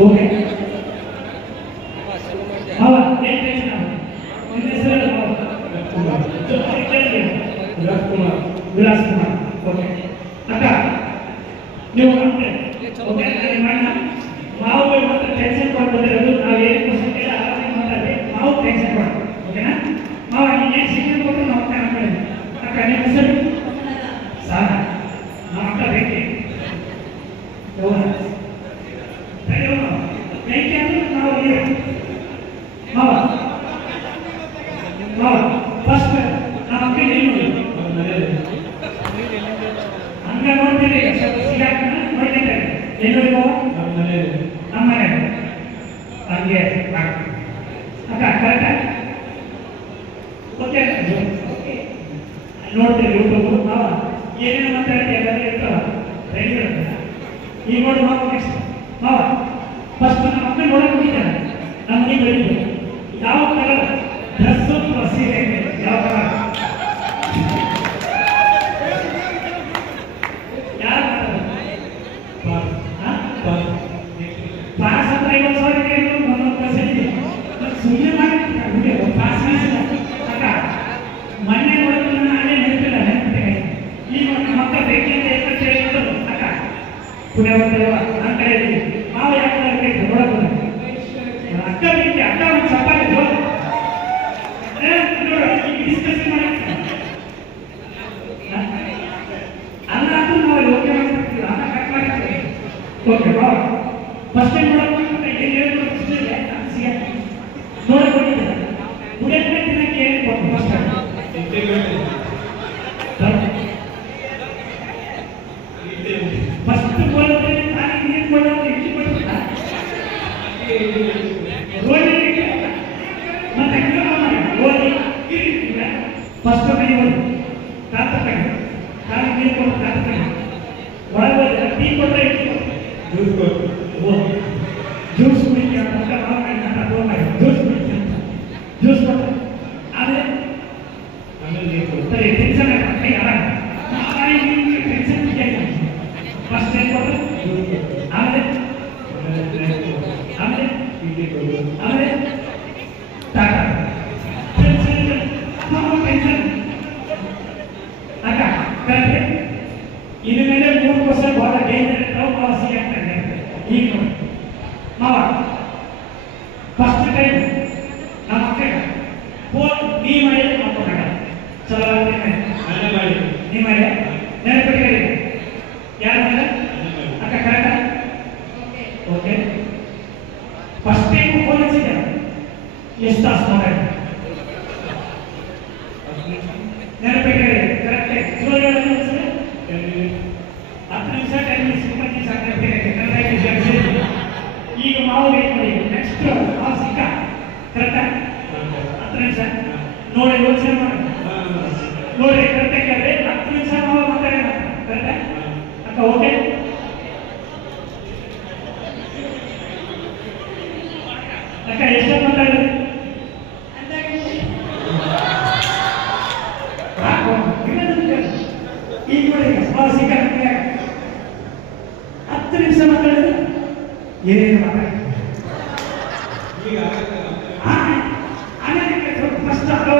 Okay. ಅಲ್ಲ ಏನ್ tension ನಿಮ್ಮ ಹೆಸರು ವಿಲಾಸ್ ಕುಮಾರ್ ವಿಲಾಸ್ ಕುಮಾರ್ ಓಕೆ. ಅಕ್ಕ ನೀವು ಅಂತೆ ಓಕೆ? ನಾವು ಮಾತ್ರ ಟೆನ್ಷನ್ ಮಾಡ್ಕೊಂಡಿರೋದು ನಾವು ಏನು ಕ್ವಶನ್ ಕೇಳ ಆಲೋಚನೆ ಮಾತಾಡಿ. ನಾವು ಟೆನ್ಷನ್ ಮಾಡ್ತೀವಿ ಓಕೆನಾ? ನಾವು ಏನು ಶಿಕ್ಷಣ ಕೊಟ್ಟು ನಾವು ಕಾಣ್ತೇವೆ ಅಕ್ಕ ನಿಮ್ಮ ಹೆಸರು? ಸಾರ. ನಮ್ಮ ಅಕ್ಕ ಬೇಕೇ ನೋಡ್ತೀವಿ ಯೂಟ್ಯೂಬ್ ನಾವು ಏನೇನು ಮಾತಾಡ್ತೀವಿ ಎಲ್ಲರೂ ಇರ್ತಾವ ರೈಲ್ವೆ ಈಗ ನೋಡಿ ನಾವು ನೆಕ್ಸ್ಟ್ ನಾವು ನಮ್ಮ ಮನೆಗೆ ಬೆಳಿಗ್ಗೆ ಯಾವ ಕಲರ್ ಡ್ರೆಸ್ಸು ಸೀರೆ ಯಾವ ಕಲರ್ ಯಾರು ಪಾಸ್ ಅಂದ್ರೆ ಐವತ್ತು ಸಾವಿರ ಕೇಳಿದ್ರು ಒಂದೊಂದು ಪರ್ಸೆಂಟ್ ಸುಮ್ಮನೆ ಮಾಡಿ ಹುಡುಗಿ ಪಾಸ್ ಅಕ್ಕ ಮೊನ್ನೆ ನೋಡಿದ್ರೆ ನಾನೇ ನೆನಪಿಲ್ಲ ನೆನಪಿದೆ ಈಗ ನಮ್ಮ ಅಕ್ಕ ಬೇಕಂತ ಎಷ್ಟು ಕೇಳಿದ್ರು ಅಕ್ಕ ಪುಣ್ಯ ಬರ್ತೇವ ನನ್ನ ಕಡೆ ಇದ್ದೀವಿ ಮಾವ ಯಾಕೆ ಬೇಕು ನೋಡಬಹುದು ಅಕ್ಕ ಬೇಕಿ ಅಕ್ಕ ಒಂದು ಚಪ್ಪಾಳೆ ಜೋರು ಡಿಸ್ಕಸ್ ಮಾಡಿ ಅಲ್ಲ ಅದು ನಾವು ಯೋಚನೆ ಮಾಡ್ತೀವಿ ಅನ್ನ ಕಟ್ ಮಾಡ್ತೀವಿ ಓಕೆ ಬಾ ಫಸ್ಟ್ ಟೈಮ್ ನೋಡೋಕೆ ಏನು ಹೇಳ್ಕೊಡ್ತಿದ್ದೆ ಅನ್ಸಿಯ ನೋಡ್ಕೊಂಡಿದ್ದೆ ಹುಡುಗ ದಿನಕ್ಕೆ ಏನು ಕೊಟ್ಟು ಫಸ್ಟ್ ಫಸ್ಟ್ ಬೋಲ್ದ್ರೆ ನಾನು ನೀರು ಕೊಡೋದು ಇಟ್ಟು ಕೊಡ್ತಿದ್ದ ಫಸ್ಟ್ ಕೈ ಓದಿ ತಾತ ಕೈ ಕಾಲು ನೀರು ಕೊಟ್ಟು ತಾತ ಕೈ ಒಳಗೆ ಹೋದ್ರೆ ಟೀ ಕೊಟ್ಟರೆ ಇಟ್ಟು ಓದಿ ಜ್ಯೂಸ್ ಕುಡಿಕೆ ಅಂತ ಮಾವಿನ ಹಣ್ಣು ಅಂತ ತಗೊಂಡು ಜ್ಯೂಸ್ ಕುಡಿಕೆ ಅಂತ ಜ್ಯೂಸ್ ಕೊಟ್ಟರೆ ಆದರೆ ಸರಿ ಟೆನ್ಷನ್ ಕೈ ಆರಾಮ ಟೆನ್ಷನ್ ಫಸ್ಟ್ ಏನು ಕೊಟ್ಟರೆ ಆಮೇಲೆ ಆಮೇಲೆ ಆಮೇಲೆ ಎಷ್ಟು ತಾಸು ಮಾತಾಡಿ ನೆನಪಿಟ್ಕೊಳ್ಳಿ ಕರೆಕ್ಟ್ ಚಲೋ ಹೇಳೋದು ಅನ್ಸುತ್ತೆ? ಹತ್ತು ನಿಮಿಷ ಟೆನ್ ನಿಮಿಷ ಇಪ್ಪತ್ತು ನಿಮಿಷ ನೆನಪಿಟ್ಕೊಳ್ಳಿ ಈಗ ಮಾವು ವೇಟ್ ಮಾಡಿ ನೆಕ್ಸ್ಟ್ ಮಾವು ಸಿಕ್ಕ ಕರೆಕ್ಟಾ ಹತ್ತು ನಿಮಿಷ ನೋಡಿ ಯೋಚನೆ ಮಾಡಿ ನೋಡಿ ಕರೆಕ್ಟಾಗಿ ಕೇಳಿದ್ರೆ ಹತ್ತು ನಿಮಿಷ ಮಾವು ಮಾತಾಡೋಣ ಕರೆಕ್ಟಾ ಅಕ್ಕ ಓಕೆ ಅಕ್ಕ ಎಷ್ಟು ಮಾತಾಡಿದ್ರಿ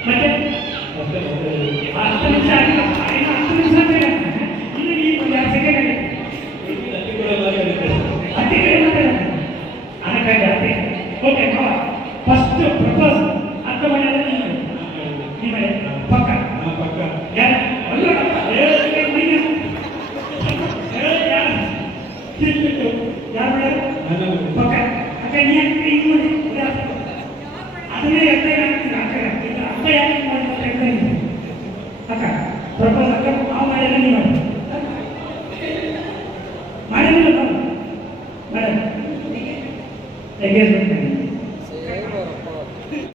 ಫಸ್ಟ್ ಯಾರು ಅಕ್ಕ ಏನಂದ್ರೆ ಸರಿ ಸರಿ ಮಾವ ಟೆನ್ಷನ್ ಏನಾಯ್ತು ಏನಾಯ್ತು ಫಸ್ಟ್ ಏನಂದ್ರೆ ಫೋನ್ ಮಾಡಿ ಅಕ್ಕ ಏನಂದ್ರೆ ನೀ ಚಲೋ ಏ ಚಲೋ ಅರವತ್ತೈದು ಲಕ್ಷ ನೀ ಅಂದ್ರಿ ಮತ್ತೆ ಅಕ್ಕ ಏನು ನೀ ಅಂದ್ರಿ ಮತ್ತೆ ಹತ್ತು ನಿಮಿಷ ಆಗಿಲ್ಲ ಇನ್ನು ಹತ್ತು ನಿಮಿಷ ಬೇಡ ಇನ್ನು ಈ ಎರಡು ಸೆಕೆಂಡ್ ಆಗಿದೆ ಹತ್ತಿ ಕಡೆ ಮಾತಾಡೋಣ ಅದಕ್ಕಾಗಿ ಹತ್ತಿ ಓಕೆ ಫಸ್ಟ್ ಪ್ರಪೋಸ್ ಅಕ್ಕ ಮನೆಯಲ್ಲ ನೀವು ನಿಮ್ಮ ಪಕ್ಕ ಯಾರು Yeah.